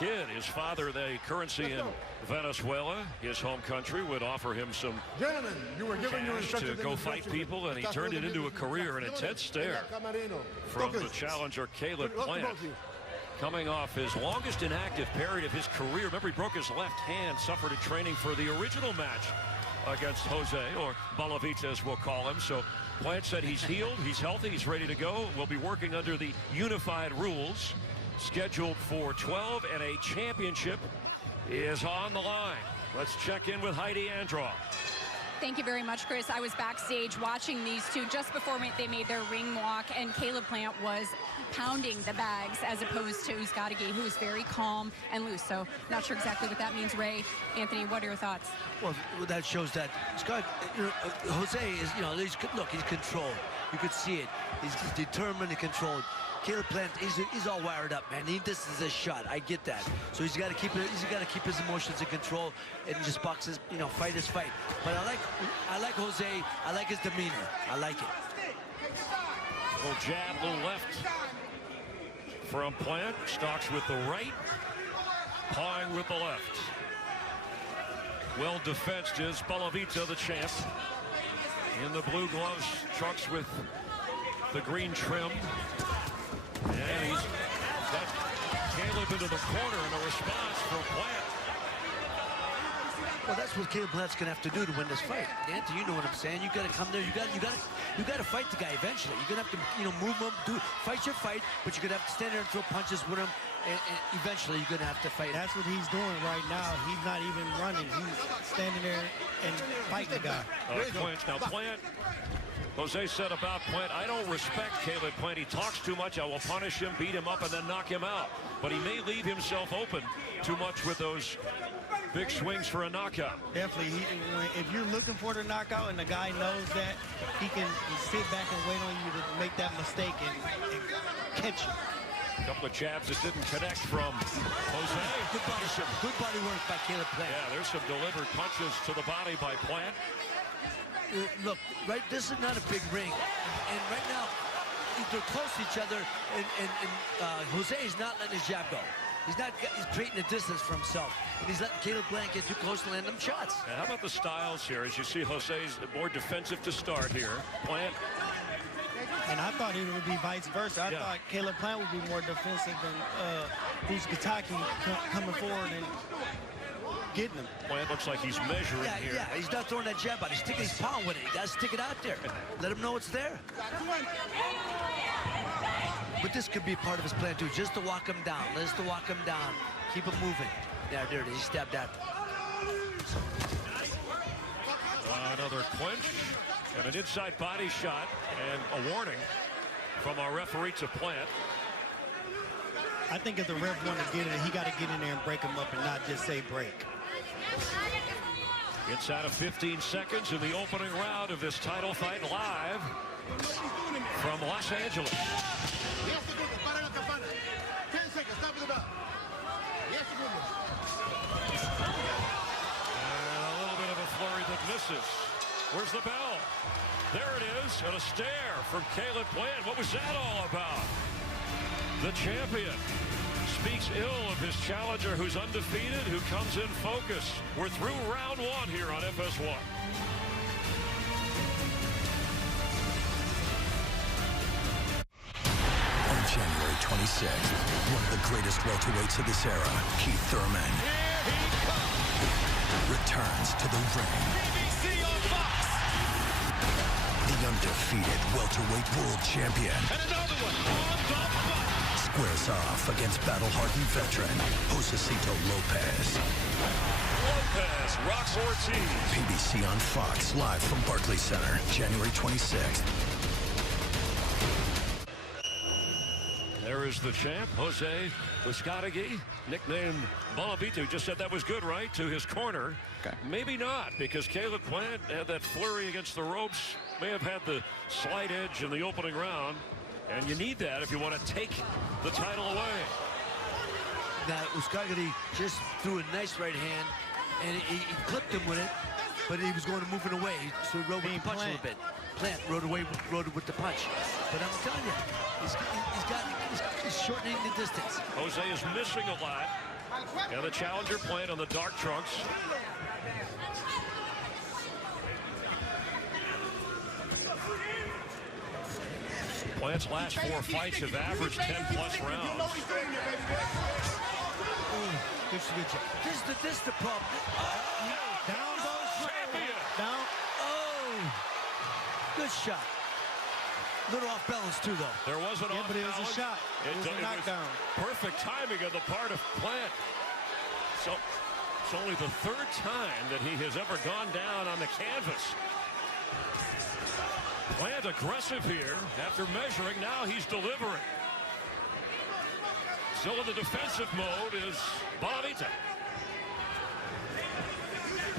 kid. His father, the currency in Venezuela, his home country, would offer him some cash to go fight people, and he turned it into a career. An intense stare from the challenger, Caleb Plant. Coming off his longest inactive period of his career. Remember, he broke his left hand, suffered in training for the original match against Jose, or Balavita as we'll call him. So Plant said he's healed, he's healthy, he's ready to go. We'll be working under the unified rules. Scheduled for 12, and a championship is on the line. Let's check in with Heidi Androff. Thank you very much, Chris. I was backstage watching these two just before they made their ring walk, and Caleb Plant was pounding the bags as opposed to Uzcategui, who was very calm and loose. So not sure exactly what that means. Ray, Anthony, what are your thoughts? Well, that shows that Scott, Jose is, look, he's controlled. You could see it. He's determined and controlled. Caleb Plant, he's all wired up, man. This is a shot. I get that. So he's got to keep his emotions in control and just box his, fight his fight. But I like Jose. I like his demeanor. I like it. Little jab, little left from Plant. Stalks with the right, pawing with the left. Well defensed is Balavita, the champ. In the blue gloves, trunks with the green trim. And he's got Caleb into the corner in a response from Plant. Well, that's what Caleb Plant's gonna have to do to win this fight. Anthony, you know what I'm saying. You gotta come there. You gotta fight the guy eventually. You're gonna have to, move him, fight your fight, but you're gonna have to stand there and throw punches with him. And eventually, you're gonna have to fight. That's what he's doing right now. He's not even running. He's standing there and fighting the guy. Now, Plant. Jose said about Plant, I don't respect Caleb Plant. He talks too much. I will punish him, beat him up, and then knock him out. But he may leave himself open too much with those big swings for a knockout. Definitely. If you're looking for the knockout and the guy knows that, he can sit back and wait on you to make that mistake and catch you. A couple of jabs that didn't connect from Jose. Good body work by Caleb Plant. Yeah, there's some delivered punches to the body by Plant. Look, right, this is not a big ring, and right now they're close to each other, and Jose is not letting his jab go. He's creating a distance for himself, and he's letting Caleb Plant get too close to land them shots. And how about the styles here? As you see, Jose's more defensive to start here. Plant. And I thought it would be vice versa. I thought Caleb Plant would be more defensive than Uzcategui coming forward and getting him. Plant looks like he's measuring here. Yeah, he's not throwing that jab out. He's sticking his palm with it. He got to stick it out there. Let him know it's there. But this could be part of his plan, too, just to walk him down. Just to walk him down. Keep him moving. There it is. He stabbed out. Another clinch and an inside body shot and a warning from our referee to Plant. I think if the ref wanted to get in, he got to get in there and break him up and not just say break. Inside of 15 seconds in the opening round of this title fight live from Los Angeles. And a little bit of a flurry that misses. Where's the bell? There it is, and a stare from Caleb Plant. What was that all about? The champion speaks ill of his challenger who's undefeated, who comes in focus. We're through round one here on FS1. On January 26th, one of the greatest welterweights of this era, Keith Thurman, returns to the ring. BBC on Fox. The undefeated welterweight world champion. And another one on the block. Squares off against battle-hardened veteran Josecito Lopez. Lopez rocks Ortiz. PBC on Fox, live from Barclays Center, January 26th. There is the champ, Jose Uzcategui, nicknamed Balavita, who just said that was good, right, to his corner. Okay. Maybe not, because Caleb Plant had that flurry against the ropes, may have had the slight edge in the opening round, and you need that if you want to take the title away. Now, Uzcategui just threw a nice right hand, and he clipped him with it, but he was going to move it away, so he rode with the punch a little bit. Plant rode with the punch. But I'm telling you, he's shortening the distance. Jose is missing a lot. And the challenger Plant on the dark trunks. Plant's last 4 fights have averaged 10+ rounds. This is the problem. Down goes Champion. down. Oh, good shot. Little off balance too, though. There was an Yeah, but it was a off-balance. shot. It was a knockdown. Perfect timing on the part of Plant. So it's only the 3rd time that he has ever gone down on the canvas. Plant aggressive here after measuring. Now he's delivering. Still in the defensive mode is Bonavita.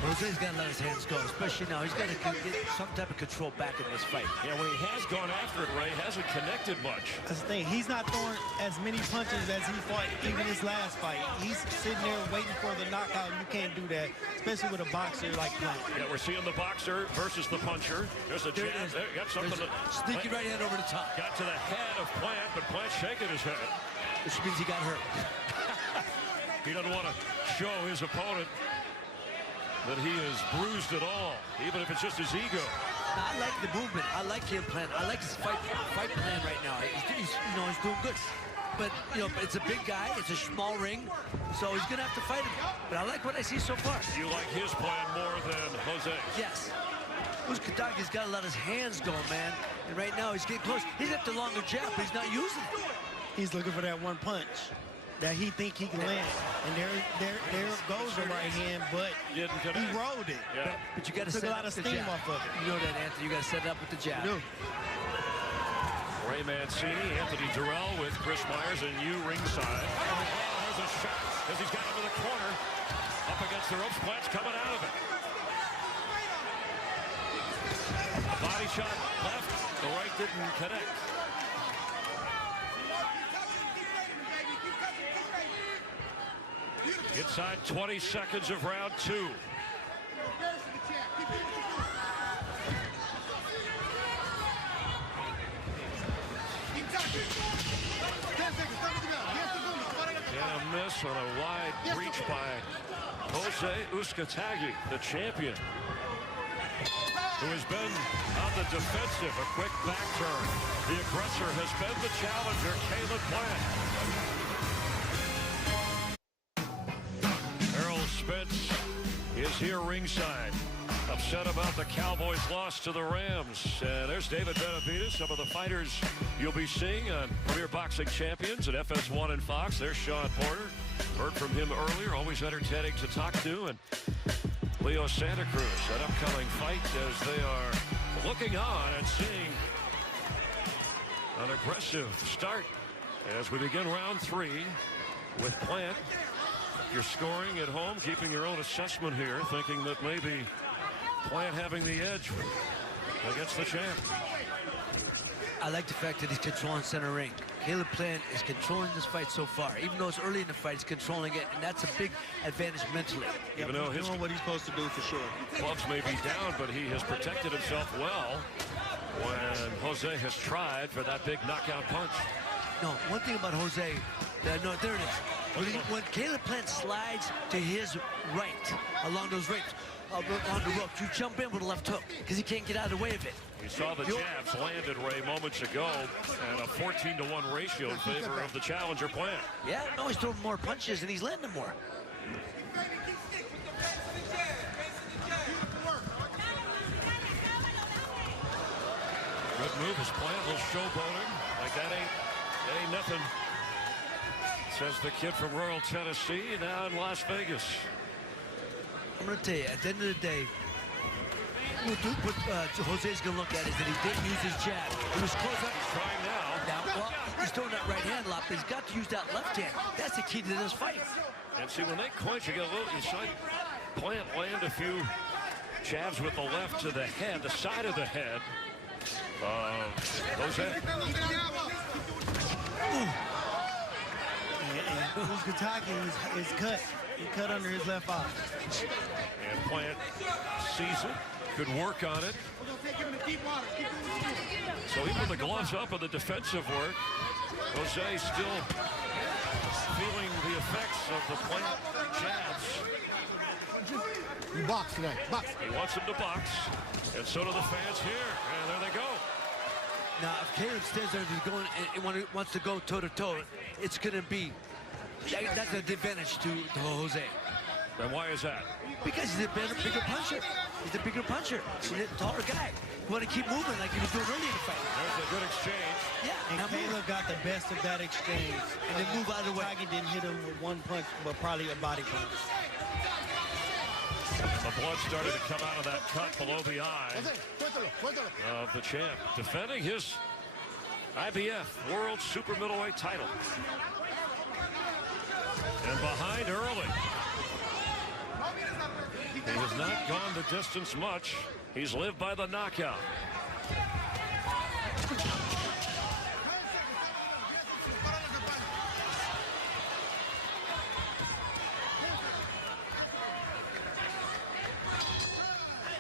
Jose's got to let his hands go, especially now. He's got to get some type of control back in this fight. Yeah, when he has gone after it, Ray, hasn't connected much. That's the thing. He's not throwing as many punches as he fought even his last fight. He's sitting there waiting for the knockout. You can't do that, especially with a boxer like Plant. Yeah, we're seeing the boxer versus the puncher. There's a jab. There, got something. Sneaky right hand over the top. Got to the head of Plant, but Plant shaking his head. Which means he got hurt. He doesn't want to show his opponent that he is bruised at all, even if it's just his ego. I like the movement. I like him Plant. I like his fight plan right now. He's doing good. But it's a big guy. It's a small ring, so he's gonna have to fight him. But I like what I see so far. You like his plan more than Jose? Yes. Uzcategui's got to let his hands go, man. And right now he's getting close. He's at the longer jab, but he's not using it. He's looking for that one punch that he think he can land. And there goes the right hand, but he rolled it. Yeah. But you got to Took set a lot up of the steam jab. off of it. You know that, Anthony. You got to set it up with the jab. You do. Ray Mancini, Anthony Durrell with Chris Myers and you ringside. Oh, there's a shot as he's got him in the corner. Up against the ropes, Plant's coming out of it. Body shot left, the right didn't connect. Inside 20 seconds of round 2. And a miss on a wide reach by Jose Uzcategui, the champion, who has been on the defensive. A quick back turn. The aggressor has been the challenger, Caleb Plant. Errol Spence is here ringside, upset about the Cowboys' loss to the Rams. There's David Benavidez, some of the fighters you'll be seeing on Premier Boxing Champions at FS1 and Fox. There's Sean Porter. Heard from him earlier, always entertaining to talk to. And Leo Santa Cruz, an upcoming fight as they are looking on and seeing an aggressive start as we begin round 3 with Plant. You're scoring at home, keeping your own assessment here, thinking that maybe Plant having the edge against the champ. I like the fact that he's controlling center ring. Caleb Plant is controlling this fight so far. Even though it's early in the fight, he's controlling it, and that's a big advantage mentally. Even though he's doing what he's supposed to do for sure. Gloves may be down, but he has protected himself well when Jose has tried for that big knockout punch. No, one thing about Jose, no, there it is. When Caleb Plant slides to his right along those ropes, on the ropes, you jump in with a left hook because he can't get out of the way of it. We saw the jabs landed, Ray, moments ago, and a 14-to-1 ratio in favor of the challenger Plant. Yeah, no, he's throwing more punches and he's landing more. Good move as Plant was showboating like that ain't nothing, says the kid from rural Tennessee, now in Las Vegas. I'm going to tell you, at the end of the day, what Jose's going to look at is that he didn't use his jab. He was close up. He's trying now. Well, he's throwing that right hand lock, but he's got to use that left hand. That's the key to this fight. And see, when they clinch, you get a little, you saw Plant land a few jabs with the left to the head, the side of the head. Jose. And Uzcategui is cut. He cut under his left eye. And Plant sees it, could work on it. So even with the gloves up and the defensive work, Jose still feeling the effects of the plant jabs. You box tonight. Box. He wants him to box, and so do the fans here. And there they go. Now, if Caleb stays there and he's going and wants to go toe-to-toe, it's going to be, that's an advantage to Jose. And why is that? Because he's a bigger puncher. He's a bigger puncher. He's a taller guy. You want to keep moving like he was doing earlier in the fight. There's a good exchange. Yeah, And Caleb got the best of that exchange. And then move out of the way. Uzcategui didn't hit him with one punch, but probably a body punch. The blood started to come out of that cut below the eye of the champ, defending his IBF World Super Middleweight title. And behind early. He has not gone the distance much. He's lived by the knockout.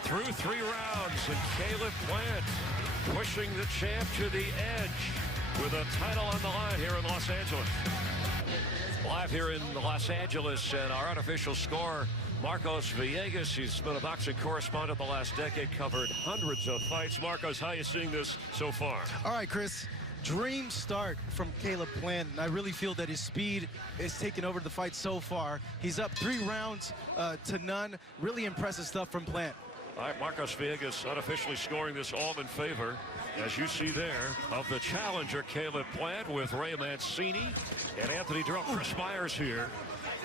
Through 3 rounds, and Caleb Plant pushing the champ to the edge with a title on the line here in Los Angeles. Live here in Los Angeles, and our unofficial scorer, Marcos Villegas. He's been a boxing correspondent the last decade, covered hundreds of fights. Marcos, how are you seeing this so far? All right, Chris. Dream start from Caleb Plant. I really feel that his speed is taking over the fight so far. He's up 3 rounds to none. Really impressive stuff from Plant. All right, Marcos Villegas unofficially scoring this all in favor, as you see there, of the challenger, Caleb Plant, with Ray Mancini and Anthony Durrell. Chris Myers here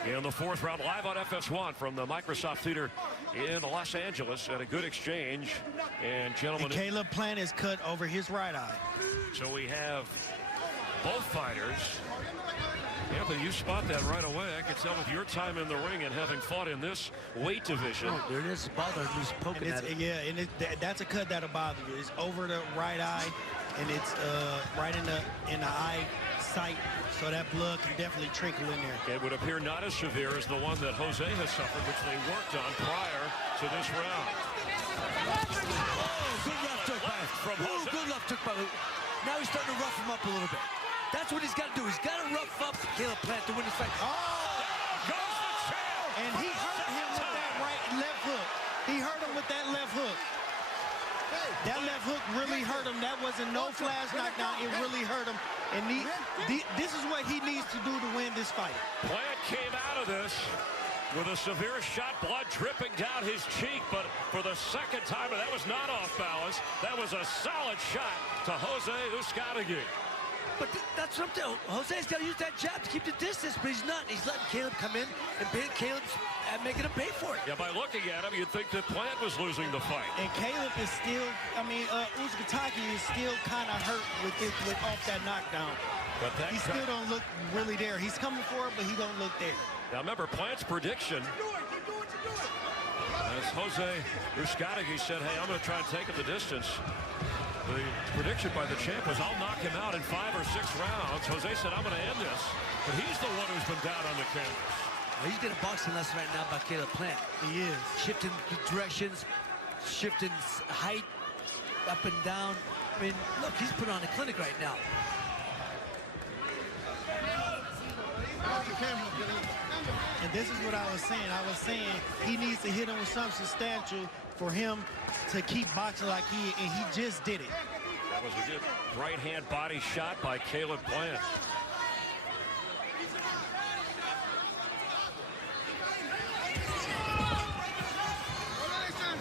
in the 4th round, live on FS1 from the Microsoft Theater in Los Angeles, and a good exchange. And gentlemen, And Caleb Plant is cut over his right eye. so we have both fighters. Anthony, you spot that right away. I can tell with your time in the ring and having fought in this weight division. Oh, there it is, bothering me. He's poking at it. Yeah, and that's a cut that'll bother you. It's over the right eye, and it's right in the eye sight, so that blood can definitely trickle in there. It would appear not as severe as the one that Jose has suffered, which they worked on prior to this round. Oh, good left hook by From Jose. good left hook by. Now he's starting to rough him up a little bit. That's what he's got to do. He's got to rough up Caleb Plant to win this fight. Goes the champ. And he hurt him with that left hook. He hurt him with that left hook. That left hook really hurt him. That wasn't no flash knockdown. It really hurt him. And this is what he needs to do to win this fight. Plant came out of this with a severe shot, blood dripping down his cheek, but for the second time, and that was not off balance. That was a solid shot to Jose Uzcategui. But that's what I'm telling. Jose's got to use that jab to keep the distance, but he's not. He's letting Caleb come in and Caleb's making him pay for it. Yeah, by looking at him, you'd think that Plant was losing the fight. And Caleb is still, Uzcategui is still kind of hurt with off that knockdown. But that He still don't look really there. He's coming for it, but he don't look there. Now remember, Plant's prediction, as Jose Uzcategui said, hey, I'm going to try and take him the distance. The prediction by the champ was, I'll knock him out in 5 or 6 rounds. Jose said, I'm going to end this. But he's the one who's been down on the canvas. Well, he's getting boxing lesson right now by Caleb Plant. He is. Shifting directions, shifting height, up and down. I mean, look, he's put on a clinic right now. And this is what I was saying. I was saying he needs to hit him with something substantial for him to keep boxing like and he just did it. That was a good right-hand body shot by Caleb Plant.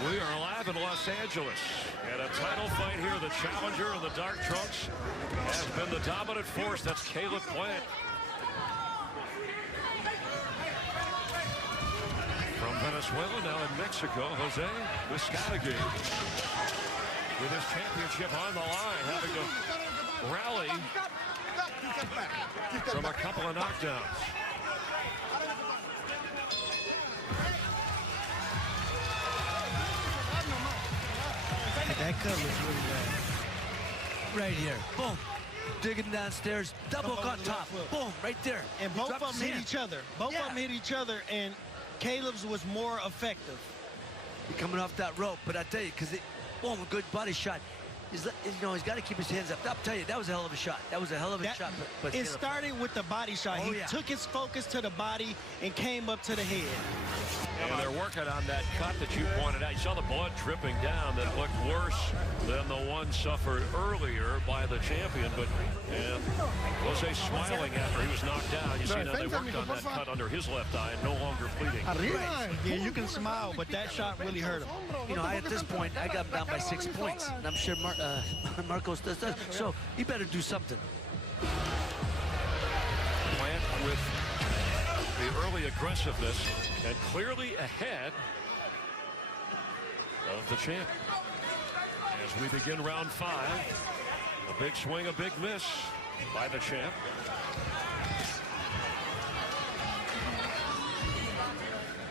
We are live in Los Angeles, and a title fight here. The challenger in the dark trunks has been the dominant force. That's Caleb Plant. From Venezuela, now in Mexico, Jose Uzcategui, with his championship on the line, having to rally from a couple of knockdowns. That cut was really bad. Right here. Boom. Digging downstairs. Double Over cut the top. left foot. Boom. Right there. And He both dropped of his them hit hand. each other. Both Yeah. of them hit each other, and Caleb's was more effective. He coming off that rope, but I tell you, because boom, a good body shot. he's got to keep his hands up. I'll tell you, that was a hell of a shot. That was a hell of a shot. But it started with the body shot. He took his focus to the body and came up to the head. And they're working on that cut that you pointed out. You saw the blood dripping down that looked worse than the one suffered earlier by the champion. But Jose smiling after he was knocked down. You see now they worked on that cut under his left eye and no longer bleeding. Yeah, you can smile, but that shot really hurt him. You know, at this point, I got him down by 6 points. And I'm sure Marcos does. So he better do something. Plant with the early aggressiveness and clearly ahead of the champ. As we begin round 5, a big swing, a big miss by the champ.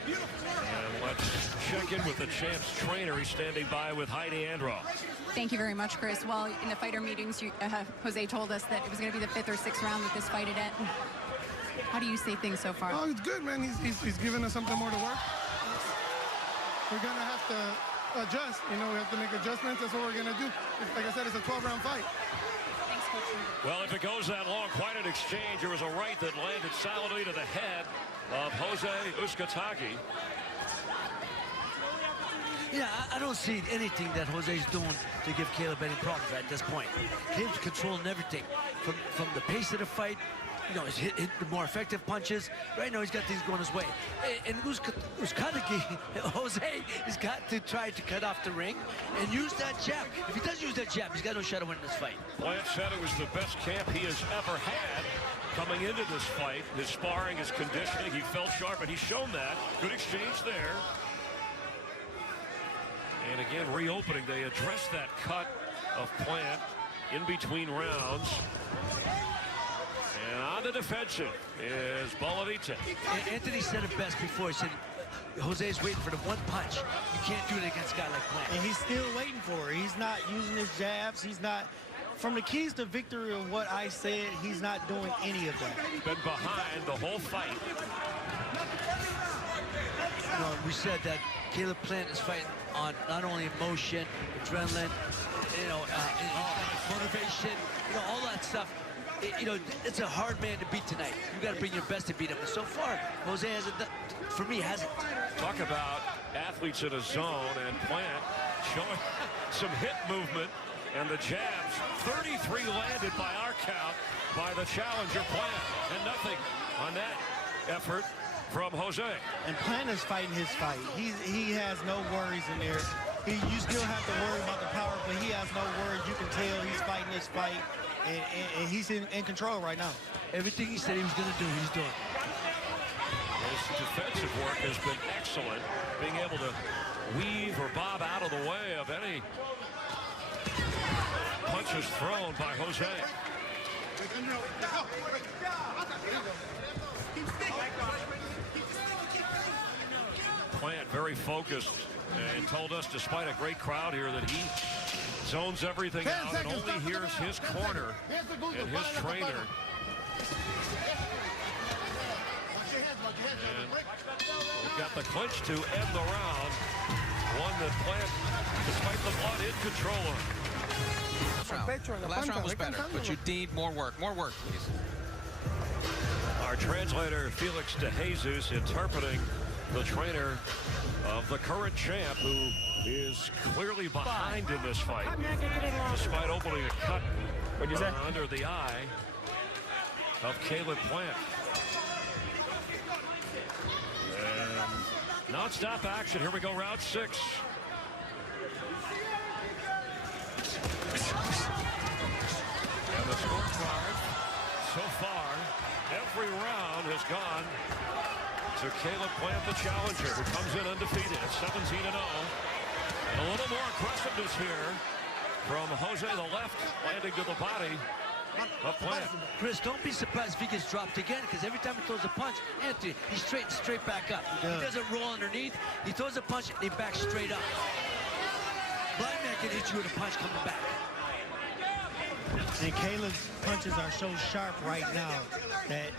And let's check in with the champ's trainer. He's standing by with Heidi Andro. Thank you very much, Chris. Well, in the fighter meetings, Jose told us that it was going to be the 5th or 6th round that this fight had ended. How do you see things so far? Oh, it's good, man. He's giving us something more to work. We're going to have to adjust. You know, we have to make adjustments. That's what we're going to do. Like I said, it's a 12-round fight. Thanks, Coach. Well, if it goes that long, quite an exchange. There was a right that landed solidly to the head of Jose Uzcategui. Yeah, I don't see anything that Jose's doing to give Caleb any problems at this point. Caleb's controlling everything from the pace of the fight. You know, he's hit the more effective punches. Right now, he's got things going his way. And Uzcategui, Jose, has got to try to cut off the ring and use that jab. If he does use that jab, he's got no shot of winning this fight. Plant said it was the best camp he has ever had coming into this fight. His sparring, his conditioning, he felt sharp, and he's shown that. Good exchange there. And again, reopening, they addressed that cut of Plant in between rounds. And on the defensive is Bolavita. Anthony said it best before. He said, Jose's waiting for the one punch. You can't do it against a guy like Plant. And he's still waiting for it. He's not using his jabs. He's not. From the keys to victory of what I said, he's not doing any of that. Been behind the whole fight. You know, we said that Caleb Plant is fighting on not only emotion, adrenaline, you know, motivation, you know, all that stuff. You know, it's a hard man to beat tonight. You got to bring your best to beat him. And so far, Jose hasn't, for me, hasn't. Talk about athletes in a zone, and Plant showing some hip movement, and the jabs. 33 landed by our count by the challenger Plant, and nothing on that effort from Jose. And Plant is fighting his fight. He has no worries in there. You still have to worry about the power, but he has no worries. You can tell he's fighting his fight, and he's in control right now. Everything he said he was going to do, he's doing. His defensive work has been excellent, being able to weave or bob out of the way of any punches thrown by Jose. Plant very focused and told us, despite a great crowd here, that he zones everything out and only hears his corner and his trainer. And we've got the clinch to end the round. One that Plant, despite the blood, in control of. The last round was better, but you need more work. More work, please. Our translator, Felix De Jesus, interpreting the trainer of the current champ, who is clearly behind in this fight, despite opening a cut under the eye of Caleb Plant. And non-stop action. Here we go, round 6. And the scorecard so far, every round has gone to Caleb Plant, the challenger, who comes in undefeated at 17-0. A little more aggressiveness here from Jose, the left, landing to the body of Plant. Chris, don't be surprised if he gets dropped again, because every time he throws a punch, Anthony, he straightens straight back up. He doesn't roll underneath. He throws a punch and he backs straight up. Blind man can hit you with a punch coming back. And Caleb's punches are so sharp right now that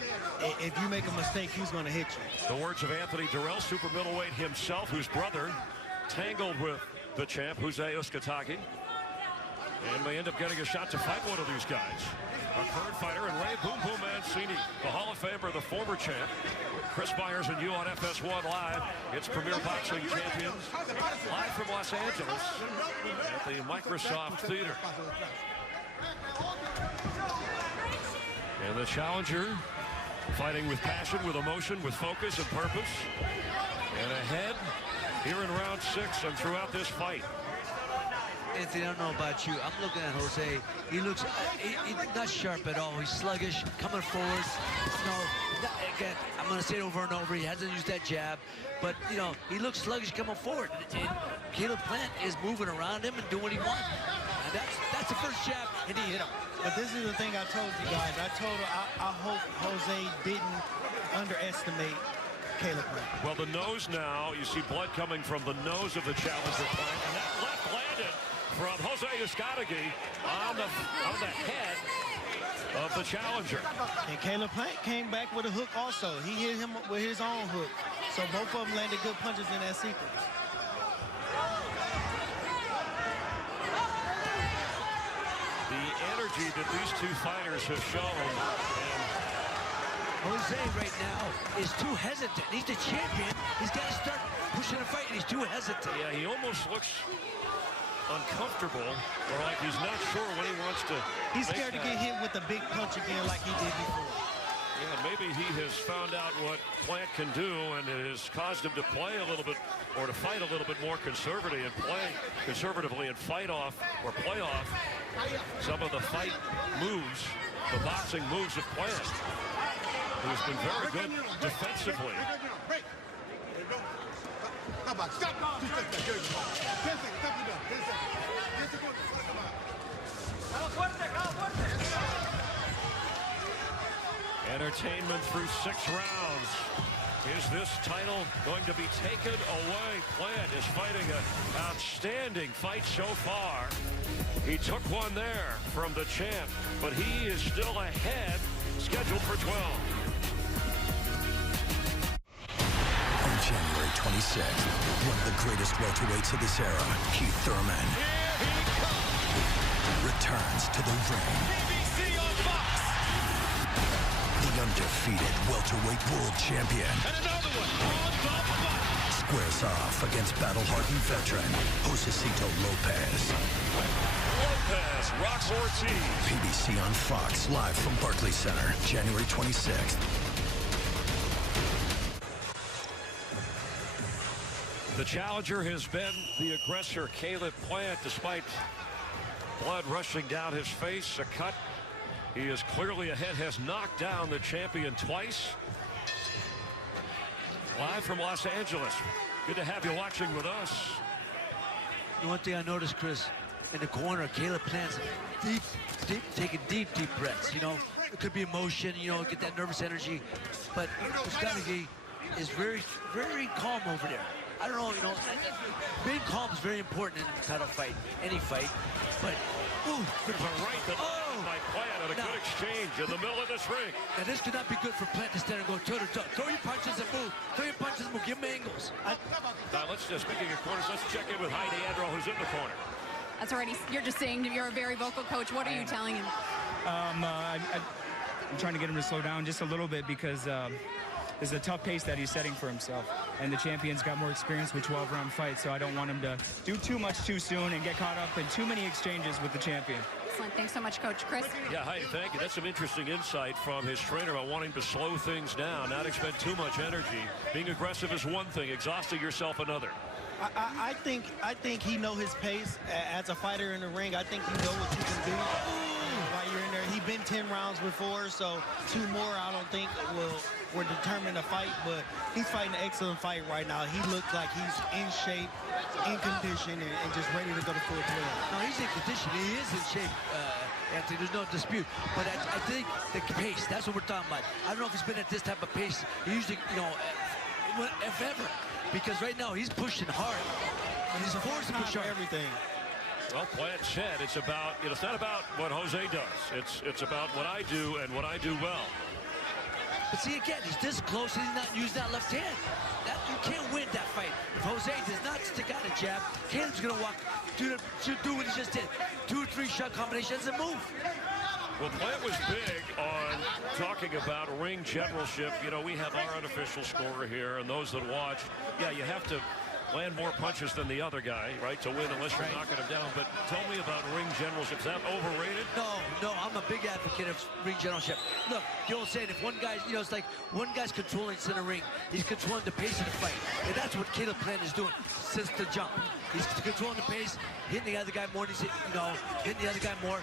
if you make a mistake, he's going to hit you. The words of Anthony Durrell, super middleweight himself, whose brother tangled with the champ, Jose Uzcategui. and may end up getting a shot to fight one of these guys. Our current fighter and Ray Boom Boom Mancini, the Hall of Famer, the former champ. Chris Myers and you on FS1 Live. It's Premier Boxing Champions live from Los Angeles at the Microsoft Theater. And the challenger fighting with passion, with emotion, with focus and purpose. And ahead here in round 6 and throughout this fight. Anthony, I don't know about you. I'm looking at Jose. He looks he's not sharp at all. He's sluggish, coming forward. Again, I'm going to say it over and over. He hasn't used that jab. But, he looks sluggish coming forward. And Caleb Plant is moving around him and doing what he wants. And that's the first jab, and he hit him. But this is the thing I told you guys. I hope Jose didn't underestimate Caleb Plant. Well, the nose now, you see blood coming from the nose of the challenger Plant. And that left landed from Jose Uzcategui on the head of the challenger. And Caleb Plant came back with a hook also. He hit him with his own hook. So both of them landed good punches in that sequence. The energy that these two fighters have shown. Jose right now is too hesitant. He's the champion. He's got to start pushing the fight, and he's too hesitant. Yeah, he almost looks uncomfortable, or like he's not sure when he wants to. He's scared to get hit with a big punch again like he did before. Yeah, maybe he has found out what Plant can do, and it has caused him to play a little bit, or to fight a little bit more conservatively and play conservatively and fight off or play off some of the fight moves, the boxing moves of Plant, who's been very good defensively. Entertainment through 6 rounds. Is this title going to be taken away? Plant is fighting an outstanding fight so far. He took one there from the champ, but he is still ahead, scheduled for 12. On January 26th, one of the greatest welterweights of this era, Keith Thurman, returns to the ring. BBC on Fox. The undefeated welterweight world champion. And another one on the block. Squares off against battle-hardened veteran Josecito Lopez. Lopez rocks Ortiz. PBC on Fox, live from Barclays Center, January 26th. The challenger has been the aggressor, Caleb Plant, despite blood rushing down his face, a cut. He is clearly ahead, has knocked down the champion twice. Live from Los Angeles. Good to have you watching with us. The one thing I noticed, Chris, in the corner, Caleb Plant's taking deep breaths. It could be emotion, get that nervous energy. But Uzcategui is very, very calm over there. I don't know, being calm is very important in a title fight, any fight. But, There's a right that by Plant and a good exchange in the middle of this ring. Now, this could not be good for Plant to stand and go toe-to-toe. Throw your punches and move. Throw your punches and move. Give him angles. Now, speaking of corners, let's check in with Heidi Andro, who's in the corner. That's already, you're just saying you're a very vocal coach. What are you telling him? I'm trying to get him to slow down just a little bit because this is a tough pace that he's setting for himself. And the champion's got more experience with 12-round fights, so I don't want him to do too much too soon and get caught up in too many exchanges with the champion. Excellent. Thanks so much, Coach. Chris? Yeah, Heidi, thank you. That's some interesting insight from his trainer about wanting to slow things down, not expend too much energy. Being aggressive is one thing, exhausting yourself another. I think he know his pace as a fighter in the ring. I think you know what you can do while you're in there. He's been 10 rounds before, so 2 more I don't think will determine the fight, but he's fighting an excellent fight right now. He looks like he's in shape, in condition, and just ready to go to full 12. No, he's in condition. He is in shape, Anthony. There's no dispute. But I think the pace, that's what we're talking about. I don't know if he's been at this type of pace. He usually, if ever. Because right now he's pushing hard. And he's forced to push hard. Everything. Well, Plant said it's about, it's not about what Jose does. It's about what I do and what I do well. But see, again, he's this close and he's not using that left hand. You can't win that fight. If Jose does not stick out a jab, Caleb Plant's going to walk, do what he just did. 2 or 3 shot combinations and move. Well, Plant was big on talking about ring generalship. You know, we have our unofficial scorer here, and those that watch, yeah, you have to land more punches than the other guy, right, to win unless you're knocking him down. But tell me about ring generalship. Is that overrated? No, I'm a big advocate of ring generalship. Look, the old saying, if one guy's, you know, it's like one guy's controlling center ring, he's controlling the pace of the fight. And that's what Caleb Plant is doing since the jump. He's controlling the pace, hitting the other guy more, and he's hitting the other guy more.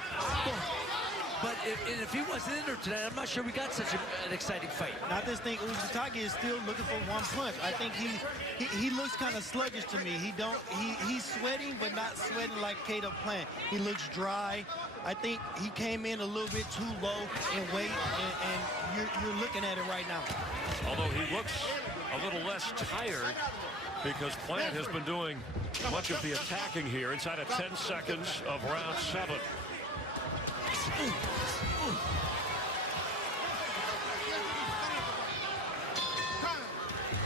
But if he wasn't in there tonight, I'm not sure we got such an exciting fight. I just think Uzcategui is still looking for one punch. I think he looks kind of sluggish to me. He's sweating, but not sweating like Caleb Plant. He looks dry. I think he came in a little bit too low in weight, and you're looking at it right now. Although he looks a little less tired because Plant has been doing much of the attacking here inside of 10 seconds of round 7.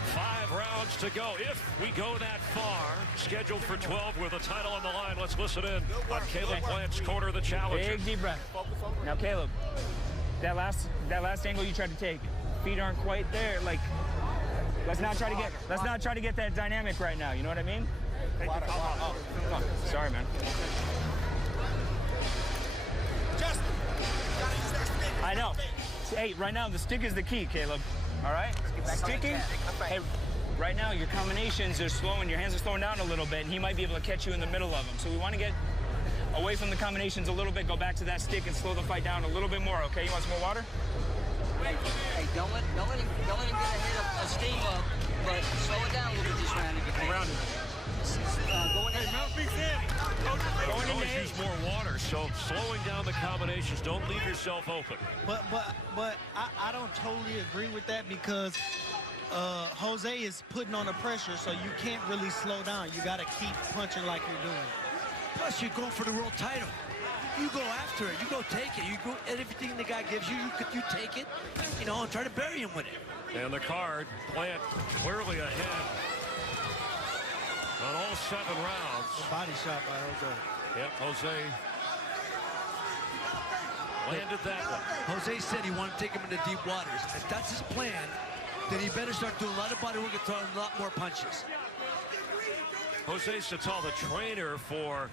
5 rounds to go. If we go that far, scheduled for 12 with a title on the line. Let's listen in on Caleb Plant's corner of the challenger. Big deep breath. Now, Caleb, that last angle you tried to take, feet aren't quite there. Like, let's not try to get that dynamic right now. You know what I mean? Sorry, man. I know. Hey, right now the stick is the key, Caleb. All right? Sticking. Hey, right now your combinations are slowing. Your hands are slowing down a little bit, and he might be able to catch you in the middle of them. So we want to get away from the combinations a little bit, go back to that stick, and slow the fight down a little bit more. Okay? You want some more water? Hey, don't let him get a steam up, but slow it down a little bit this round if you can. Around him. Always use more water, so slowing down the combinations, don't leave yourself open. But I don't totally agree with that because Jose is putting on the pressure, so you can't really slow down. You got to keep punching like you're doing. Plus, you're going for the world title. You go after it. You go take it. You go everything the guy gives you. You take it, you know, and try to bury him with it. And the card, Plant clearly ahead on all 7 rounds. Body shot by Jose. Yep, Jose landed that one. Jose said he wanted to take him into deep waters. If that's his plan, then he better start doing a lot of body work and throwing a lot more punches. Jose Satal, the trainer for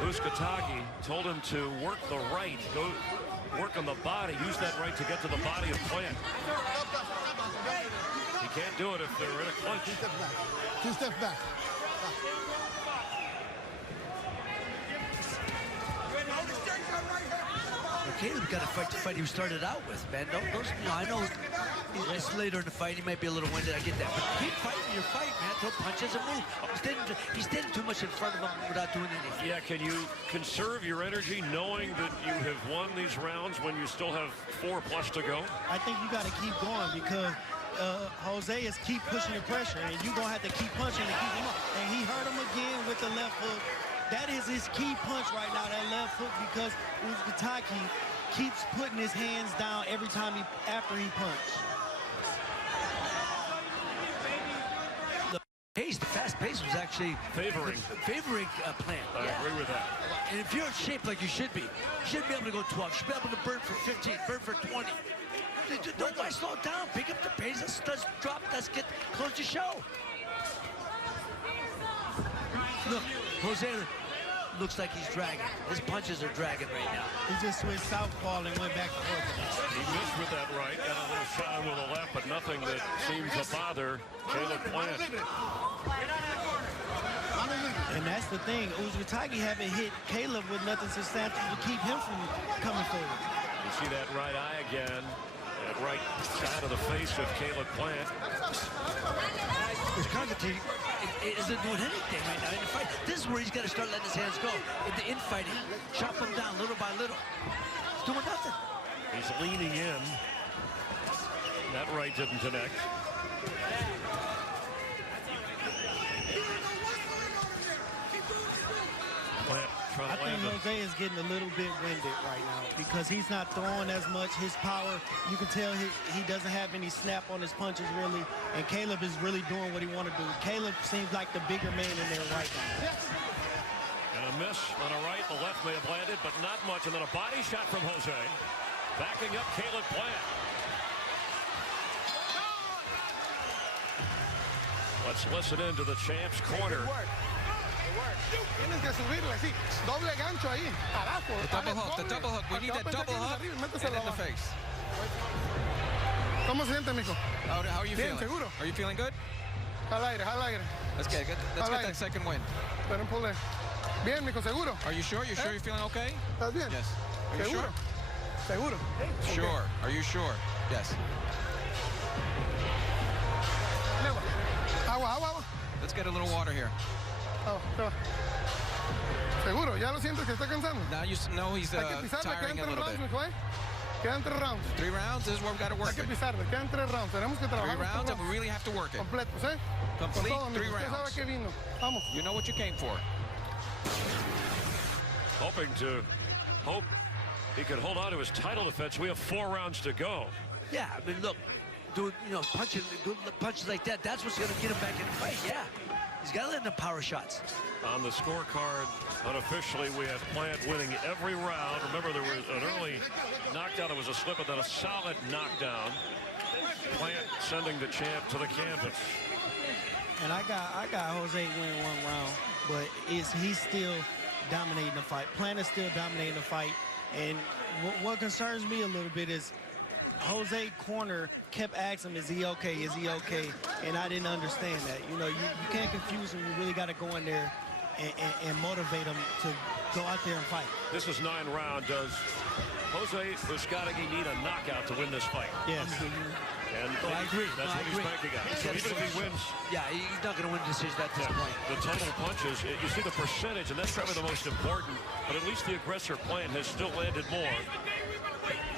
Uzcategui, told him to work the right, go work on the body, use that right to get to the body of Plant. He can't do it if they're in a clinch. 2 steps back. Caleb got to fight the fight he started out with, man. I know it's later in the fight. He might be a little winded. I get that. But keep fighting your fight, man. Throw punches and move. He's standing too much in front of him without doing anything. Yeah, can you conserve your energy knowing that you have won these rounds when you still have 4+ to go? I think you got to keep going because Jose is keep pushing the pressure, and you're going to have to keep punching to keep him up. And he hurt him again with the left hook. That is his key punch right now, that left hook, because Uzcategui keeps putting his hands down every time after he punches. The fast pace was actually favoring Plant. I agree with that. And if you're in shape like you should be able to go 12. You should be able to burn for 15, burn for 20. Don't want to slow it down. Pick up the pace. Let's drop. Let's get close to show. Look, Jose looks like he's dragging. His punches are dragging right now. He just switched southpaw and went back and forth. He missed with that right, got a little shot with the left, but nothing that seemed to bother Caleb Plant. And that's the thing. Uzcategui haven't hit Caleb with nothing substantial to keep him from coming forward. You see that right eye again. That right side of the face of Caleb Plant. Uzcategui isn't doing anything right now in the fight. This is where he's got to start letting his hands go. In the infighting, chop him down little by little. He's doing nothing. He's leaning in. That right didn't connect. I think Jose is getting a little bit winded right now because he's not throwing as much. His power, you can tell he doesn't have any snap on his punches really, and Caleb is really doing what he want to do. Caleb seems like the bigger man in there right now. Yes. And a miss on a right. The left may have landed, but not much. And then a body shot from Jose. Backing up Caleb Plant. Let's listen in to the champ's corner. Tienes que subirle, sí. Doble gancho ahí. Abajo. The double hook. We need that double hook and in the face. ¿Cómo se siente, mijo? How are you Bien, feeling? seguro. Are you feeling good? Al aire, al aire. Let's get that second win. Pero empule. Bien, mijo, seguro. Are you sure? You're sure you're feeling okay? ¿Estás bien? Yes. Are you Seguro. sure? Seguro. Sure. Are you sure? Yes. Agua, agua, agua. Let's get a little water here. Agua. Seguro, ya lo sientes que está cansando. Now you know he's Hay que pisarle, tiring a quedan 3 little rounds, bit. mijo, Quedan 3 rounds. 3 rounds is what we've got to work Hay que with. pisarle, quedan 3 rounds. Tenemos que 3 trabajar. rounds and we really have to work it. Completos, ¿eh? Complete Con todo, 3 mijo. Usted sabe rounds. que vino. Vamos. You know what you came for. Hoping to hope he could hold on to his title defense. We have 4 rounds to go. Yeah, I mean, look, doing, punches like that, that's what's going to get him back in the fight, yeah. He's got to land the power shots. On the scorecard, unofficially, we have Plant winning every round. Remember, there was an early knockdown. It was a slip, and then a solid knockdown. Plant sending the champ to the canvas. And I got Jose winning 1 round, but he's still dominating the fight. Plant is still dominating the fight. And what concerns me a little bit is Jose corner kept asking him, is he okay? Is he okay? And I didn't understand that. You can't confuse him. You really got to go in there and motivate him to go out there and fight. This is 9 round. Does Jose Uzcategui need a knockout to win this fight? Yes. And I agree. That's what he's banking on. So even if he wins... Yeah, he's not going to win the decision at this point. The total punches, you see the percentage, and that's probably the most important, but at least the aggressor Plant has still landed more.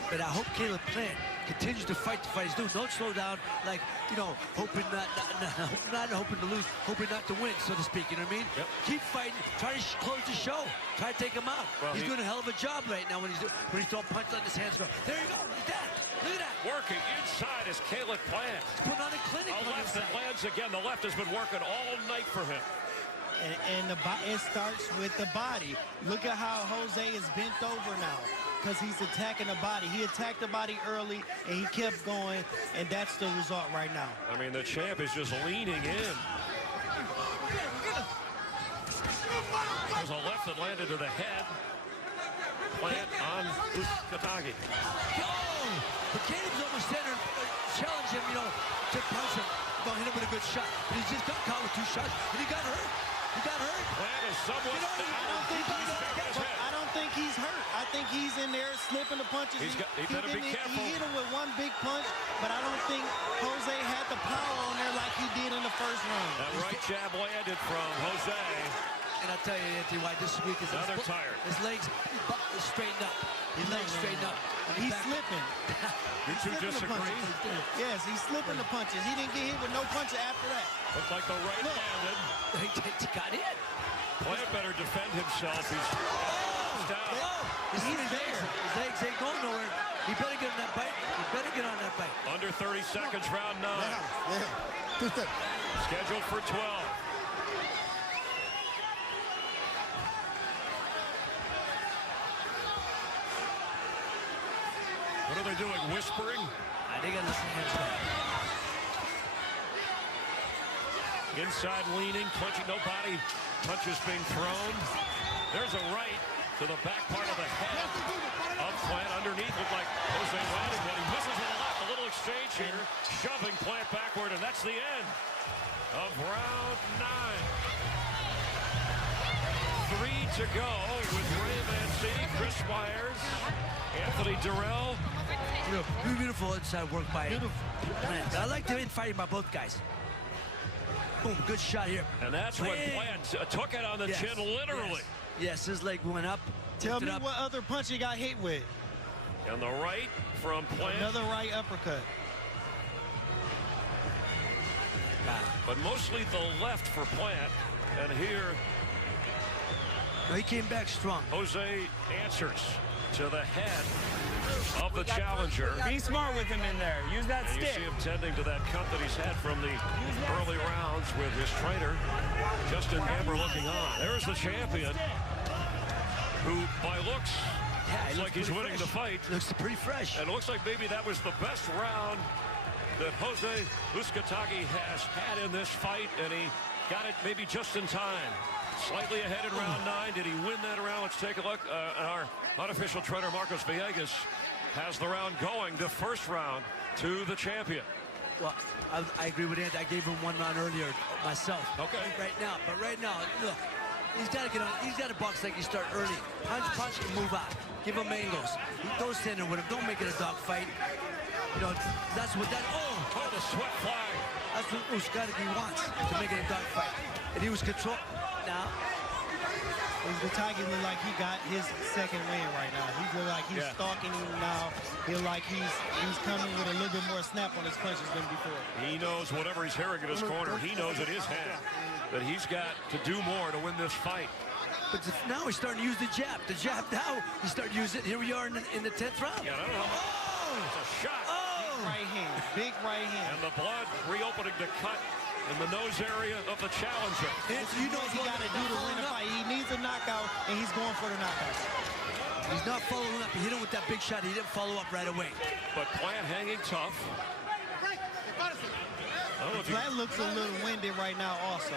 But I hope Caleb Plant continues to fight the fight he's doing. Don't slow down, like, hoping not hoping to lose, hoping not to win, so to speak, you know what I mean? Yep. Keep fighting, try to close the show, try to take him out. Well, he's doing a hell of a job right now when he's throwing punches on his hands. There you go, look at that, look at that. Working inside is Caleb Plant. Putting on a clinic A on left his that side. lands again. The left has been working all night for him. And it starts with the body. Look at how Jose is bent over now because he's attacking the body. He attacked the body early, and he kept going, and that's the result right now. I mean, the champ is just leaning in. There's a left that landed to the head. Plant on Uzcategui. Oh! But Caleb's almost there, challenge him, to punch him. Don't hit him with a good shot. But he just got caught with 2 shots, and he got hurt. He got hurt. Plant is somewhat I don't think he's hurt. I think he's in there slipping the punches. He better be careful. He hit him with 1 big punch, but I don't think Jose had the power on there like he did in the first round. That right jab landed from Jose. And I'll tell you, Anthony, why this week is tired. His legs straightened up. His legs straightened up. He's slipping. You two disagree? Yes, he's slipping the punches. He didn't get hit with no punches after that. Looked like the right landed. He got hit. Plant better defend himself. He's down. His legs ain't going nowhere. He better get on that fight. He better get on that fight. Under 30 seconds, round 9. Yeah. Scheduled for 12. What are they doing? Whispering? They got to listen to him. Inside leaning, punching, no body. Punches being thrown. There's a right to the back part of the head of Plant. Underneath looked like Jose landed one. He misses with a left. A little exchange here. Shoving Plant backward, and that's the end of round 9. 3 to go with Ray Mancini, Chris Myers, Anthony Durrell. Beautiful inside work by Plant. I like the infighting by both guys. Boom, good shot here. And that's when Plant took it on the chin, literally. Yes, his leg went up. Tell me what other punch he got hit with. And the right from Plant. Another right uppercut. But mostly the left for Plant. And here, No, he came back strong. Jose answers to the head of the challenger. Be smart with him in there. Use that and stick. You see him tending to that cut that he's had from the early rounds with his trainer, Justin Amber, looking on. There's the champion, who, by looks, looks like he's winning the fight. Looks pretty fresh. And it looks like maybe that was the best round that Jose Uzcategui has had in this fight, and he got it maybe just in time. Slightly ahead in round 9. Did he win that round? Let's take a look. Our unofficial trainer, Marcos Villegas, has the round going, the first round, to the champion. Well, I agree with Andy. I gave him 1 round earlier myself. Okay. Right now, look, he's got to get on. He's got to box like you start early. Punch, punch, and move out. Give him angles. Don't stand there with him. Don't make it a dog fight. You know, that's what that. Oh, the sweat flag. That's what Uzcategui wants, to make it a dog fight. And he was control. Now, Uzcategui look like he got his second win right now. He look like he's stalking him now. He look like he's coming with a little bit more snap on his punches than before. He knows whatever he's hearing in his corner. He knows in his head that he's got to do more to win this fight. But now he's starting to use the jab. The jab now, he's starting to use it. Here we are in the 10th round. Yeah, I don't know. It's a shot. Big right hand. Big right hand. And the blood reopening the cut in the nose area of the challenger. You know what he got to do to win the fight. He needs a knockout, and he's going for the knockout. He's not following up. He hit him with that big shot. He didn't follow up right away. But Plant hanging tough. Plant looks a little winded right now also.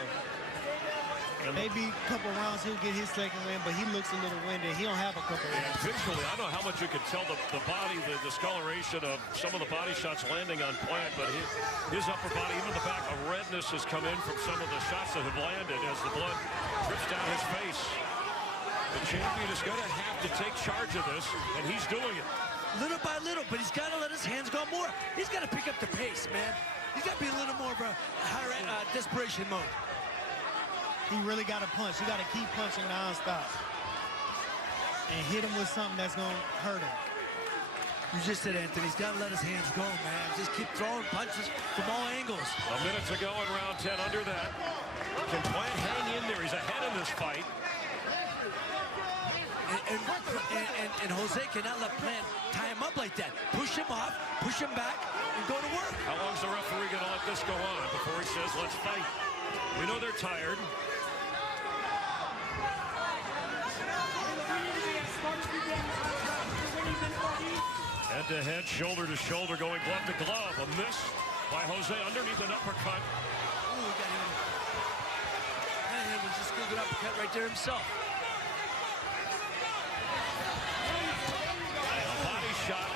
Maybe a couple rounds he'll get his second win, but he looks a little winded. He don't have a couple rounds. Visually, I don't know how much you can tell the body, the discoloration of some of the body shots landing on Plant, but his upper body, even the back of redness has come in from some of the shots that have landed as the blood drips down his face. The champion is going to have to take charge of this, and he's doing it. Little by little, but he's got to let his hands go more. He's got to pick up the pace, man. He's got to be a little more of a higher desperation mode. He really got to punch. He got to keep punching nonstop. And hit him with something that's going to hurt him. You just said, Anthony, he's got to let his hands go, man. Just keep throwing punches from all angles. A minute to go in round 10 under that. Can Plant hang in there? He's ahead in this fight. And Jose cannot let Plant tie him up like that. Push him off, push him back, and go to work. How long's the referee going to let this go on before he says, let's fight? We know they're tired. Head-to-head, shoulder-to-shoulder, going glove to glove. A miss by Jose underneath an uppercut. Ooh, he got him. And he was just a good uppercut right there himself. A body shot,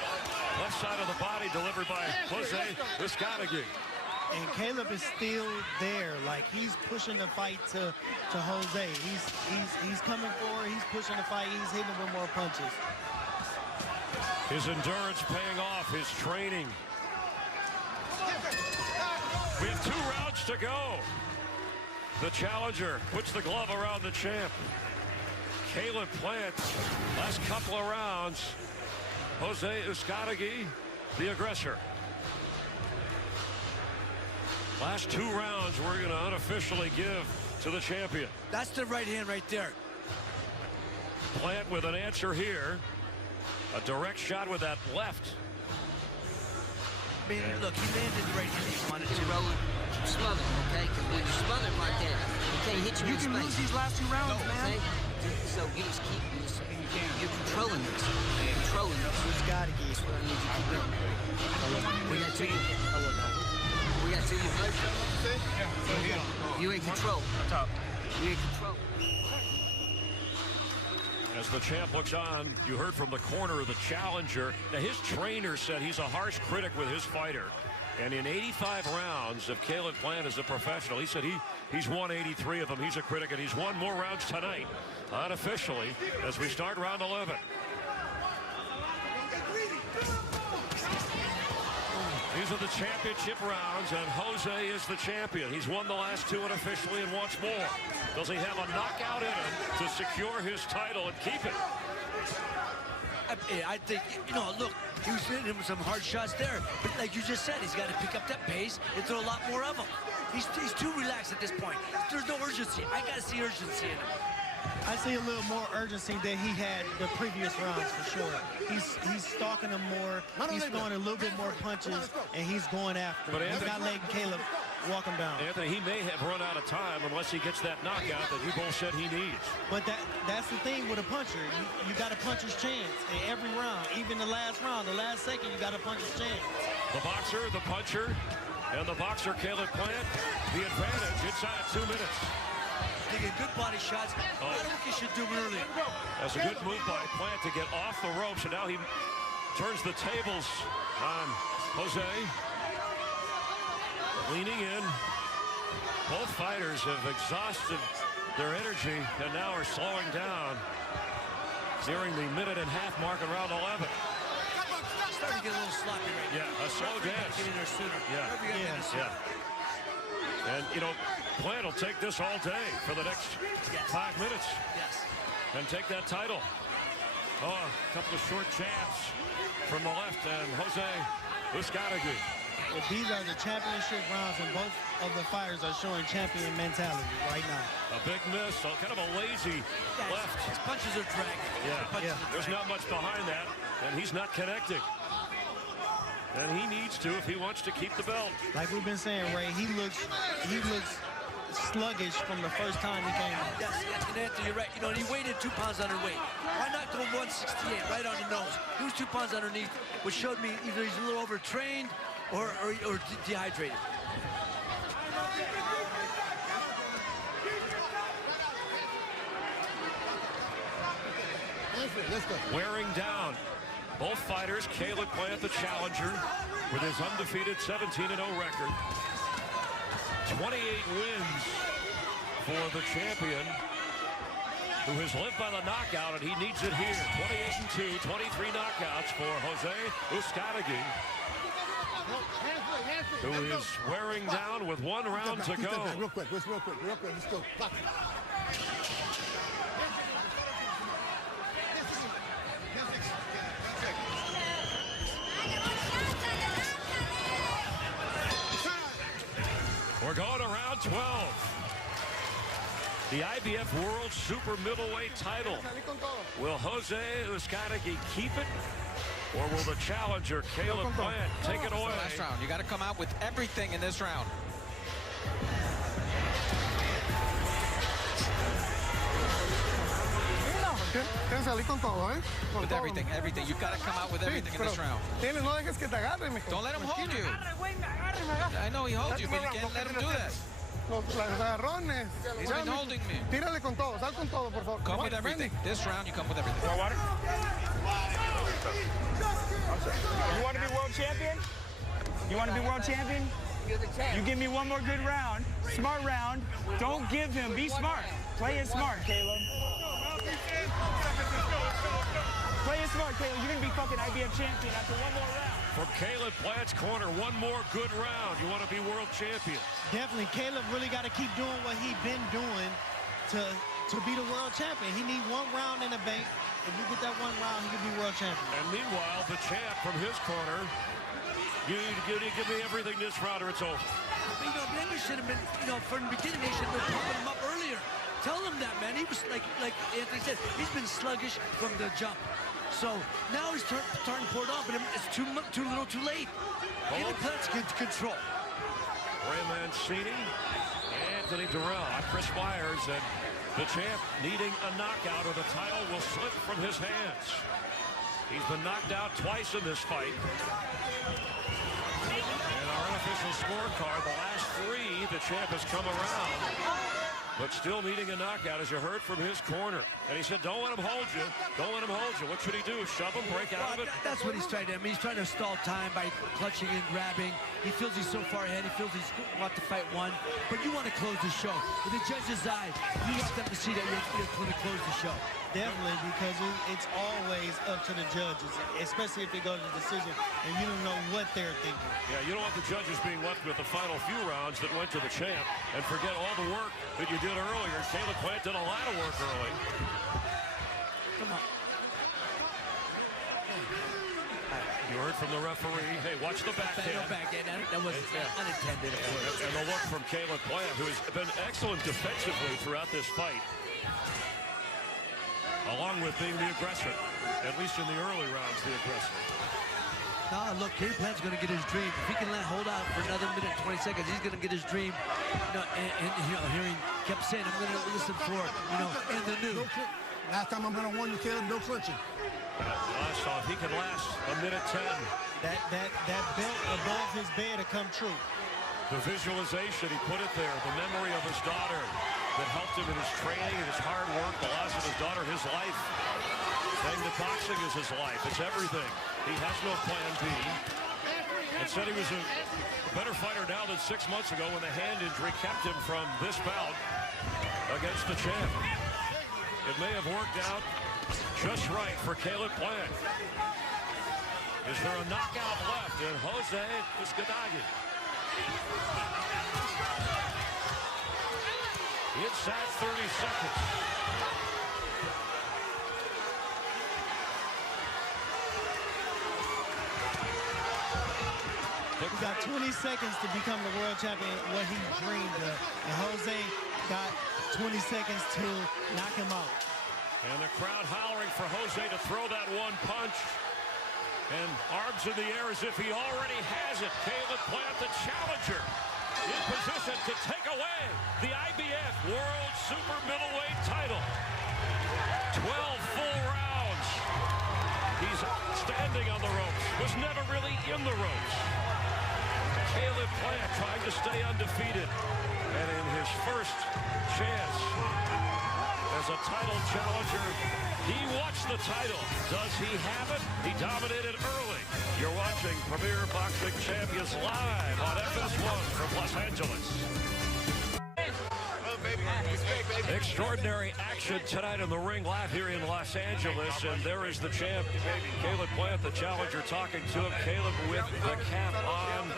left side of the body, delivered by Jose Uzcategui. And Caleb is still there, like he's pushing the fight to Jose. He's coming forward, he's pushing the fight, he's hitting with more punches. His endurance paying off, his training. We have 2 rounds to go. The challenger puts the glove around the champ. Caleb Plant, last couple of rounds. Jose Uzcategui, the aggressor. Last 2 rounds we're going to unofficially give to the champion. That's the right hand right there. Plant with an answer here. A direct shot with that left. I mean, look, he landed the right hand he wanted to. Smother, okay? Because when you smother like that, he can't hit you in space. You can lose these last 2 rounds, man. Okay? So you just keep this. You're controlling this. You're controlling this. Uzcategui. That's what I need you to keep doing. We got 2. We got 2. You in control. You in control. As the champ looks on, you heard from the corner of the challenger. Now, his trainer said he's a harsh critic with his fighter. And in 85 rounds of Caleb Plant as a professional, he said he's won 83 of them. He's a critic, and he's won more rounds tonight, unofficially, as we start round 11. These are the championship rounds, and Jose is the champion. He's won the last 2 unofficially and wants more. Does he have a knockout in him to secure his title and keep it? I think, you know, look, he was hitting him with some hard shots there. But like you just said, he's got to pick up that pace and throw a lot more of them. He's too relaxed at this point. There's no urgency. I got to see urgency in him. I see a little more urgency than he had the previous rounds for sure. He's stalking him more. He's throwing a little bit more punches, and he's going after him. He's not letting Caleb walk him down. Anthony, he may have run out of time unless he gets that knockout that you both said he needs. But that's the thing with a puncher. You got a puncher's chance in every round. Even the last round, the last second, you got a puncher's chance. The boxer, the puncher, and the boxer, Caleb Plant, the advantage inside 2 minutes. Taking good body shots. I don't think he should do it early. That's a good move by Plant to get off the ropes, and now he turns the tables on Jose. Leaning in. Both fighters have exhausted their energy and now are slowing down. Nearing the minute-and-a-half mark in round 11. Starting to get a little sloppy right now. Yeah, a slow dance. Get in there sooner. Yeah. And, you know, Plant will take this all day for the next 5 minutes. Yes. And take that title. Oh, a couple of short jabs from the left, and Jose Uzcategui. Well, these are the championship rounds, and both of the fighters are showing champion mentality right now. A big miss, so kind of a lazy left. His punches are dragging. Yeah, there's not much behind that, and he's not connecting. And he needs to if he wants to keep the belt. Like we've been saying, Ray, he looks sluggish from the first time he came out. Yes, and Anthony, you're right. You know, he weighed 2 pounds underweight. Why not go 168 right on the nose? He was 2 pounds underneath, which showed me either he's a little overtrained or dehydrated. Wearing down. Both fighters, Caleb Plant, the challenger, with his undefeated 17-0 record. 28 wins for the champion, who has lived by the knockout, and he needs it here. 28-2, 23 knockouts for Jose Uzcategui, who is wearing down with 1 round to go. Real quick. Let's go. We're going to round 12. The IBF World Super Middleweight title. Will Jose Uzcategui keep it, or will the challenger, Caleb Plant, take it away? Last round. You got to come out with everything in this round. With everything. You've got to come out with everything in this round. Don't let him hold you. I know he holds you, but you can't let him do that. He's been holding me. Come with everything. This round, you come with everything. You want to be world champion? You want to be world champion? You give me one more good round, smart round. Don't give him. Be smart. Play it smart, Caleb. Play it smart, Caleb. You're going to be fucking IBF champion after one more round. From Caleb Plant's corner, one more good round. You want to be world champion. Definitely. Caleb really got to keep doing what he's been doing to be the world champion. He needs 1 round in the bank. If you get that 1 round, he can be world champion. And meanwhile, the champ from his corner, you give me everything this round or it's over. You know, maybe should have been, you know, from the beginning, they should have been pumping him up earlier. Tell him that, man. He was like Anthony said, he's been sluggish from the jump. So now he's starting to pour it off, and it's too little, too late. Caleb Plant's in control. Ray Mancini, Anthony Durrell, Chris Myers, and the champ needing a knockout or the title will slip from his hands. He's been knocked out twice in this fight. And our unofficial scorecard, the last 3, the champ has come around. But still needing a knockout, as you heard from his corner. And he said, don't let him hold you. Don't let him hold you. What should he do? Shove him, break out of it? That's what he's trying to do. I mean, he's trying to stall time by clutching and grabbing. He feels he's so far ahead. He feels he's want to fight 1. But you want to close the show. In the judge's eye, you want them to see that you're going to close the show. Definitely, because it's always up to the judges, especially if it goes to decision, and you don't know what they're thinking. Yeah, you don't want the judges being left with the final few rounds that went to the champ and forget all the work that you did earlier. Caleb Plant did a lot of work early. Come on. You heard from the referee. Hey, watch the backhand. No backhand. That was unintended. And the look from Caleb Plant, who has been excellent defensively throughout this fight. along with being the aggressor, at least in the early rounds, the aggressor. No, look, Caleb Plant's going to get his dream. If he can hold out for another minute and 20 seconds, he's going to get his dream. Here he kept saying, I'm going to listen for, in the new. Last time I'm going to warn you, Caleb, no clinching. Last off, he can last a minute 10. That belt above his bed to come true. The visualization, he put it there, the memory of his daughter that helped him in his training, his hard work, the loss of his daughter, his life. Saying that boxing is his life, it's everything. He has no plan B. And said he was a better fighter now than 6 months ago when the hand injury kept him from this bout against the champ. It may have worked out just right for Caleb Plant. Is there a knockout left in Jose Uzcategui? Inside 30 seconds. He got 20 seconds to become the world champion, what he dreamed of. And Jose got 20 seconds to knock him out. And the crowd hollering for Jose to throw that one punch. And arms in the air as if he already has it. Caleb Plant, the challenger, in position to take away the IBF World Super Middleweight title. 12 full rounds. He's standing on the ropes. Was never really in the ropes. Caleb Plant trying to stay undefeated. And in his first chance as a title challenger, he wants the title. Does he have it? He dominated early. You're watching Premier Boxing Champions live on FS1 from Los Angeles. Extraordinary action tonight in the ring live here in Los Angeles, and there is the champ, Caleb Plant, the challenger, talking to him. Caleb with the cap on,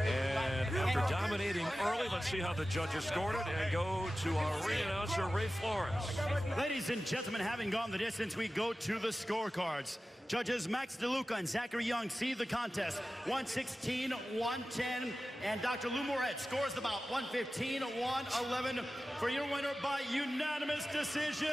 and after dominating early, let's see how the judges scored it, and go to our ring announcer, Ray Flores. Ladies and gentlemen, having gone the distance, we go to the scorecards. Judges Max DeLuca and Zachary Young see the contest 116-110, and Dr. Lou Moret scores the bout 115-111 for your winner by unanimous decision,